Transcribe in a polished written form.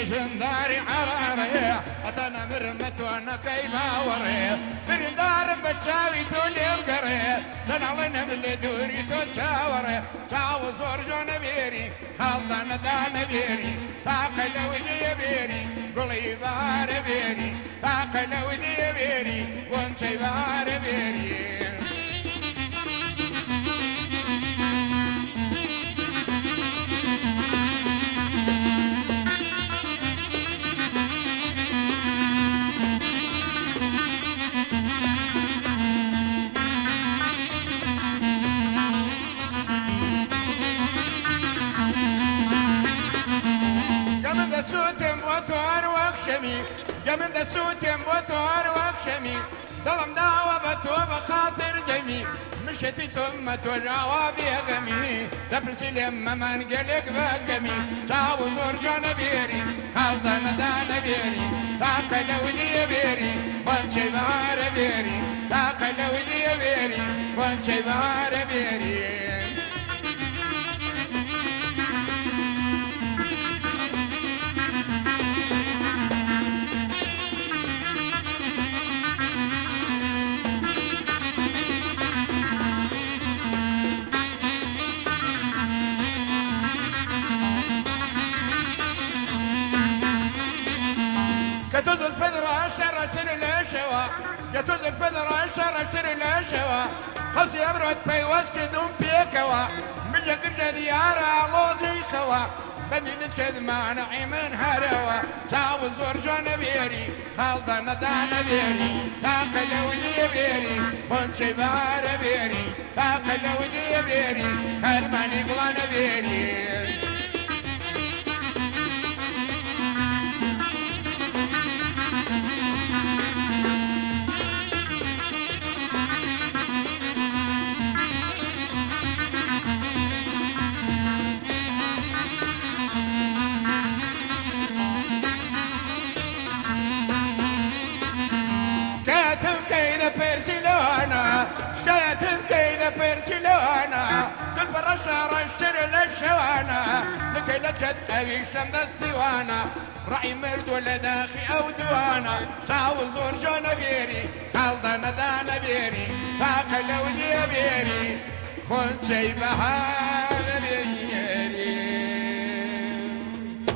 بشنداري عراري أتنا مرمت وانا كيما وري برندار بتشاوي تولي القري تنعلن باللي دوري تشاوري شاو زور جو نبيري خلطان دا نبيري تاقل ودي بيري قلي بار بيري تاقل ودي بيري وانشي بار بيري قمن دسوتين بوتور وكشمي ظلم داوبت وبخاطر جمي مشتي ثم توجعوا بيغمي دبرسي لما ما نقلق بكمي شاو زور جنبيري خلطان دا نبيري تاقل ودي بيري فانشي بهار بيري تاقل ودي بيري فانشي بهار بيري كتود الفذرة شرشتر الاشوا كتود الفذرة شرشتر الاشوا قصي ابرد بي واسكدون بيكوا من جقر ديارة لوزي خوا بدي نتكد مع نعيمن هروا شاو زور جو نبيري خالدان دا نبيري تاقل ودي بيري فنشي بهار بيري تاقل ودي بيري خرماني قلا نبيري برشلونة كل فرشة رشتر للشوانة لكي لا تكد شمد الثوانة رعي مرد ولا داخي أو دوانا شاو زور جو نبيري خالدان دا نبيري فاقل ودي بيري خل شي بهار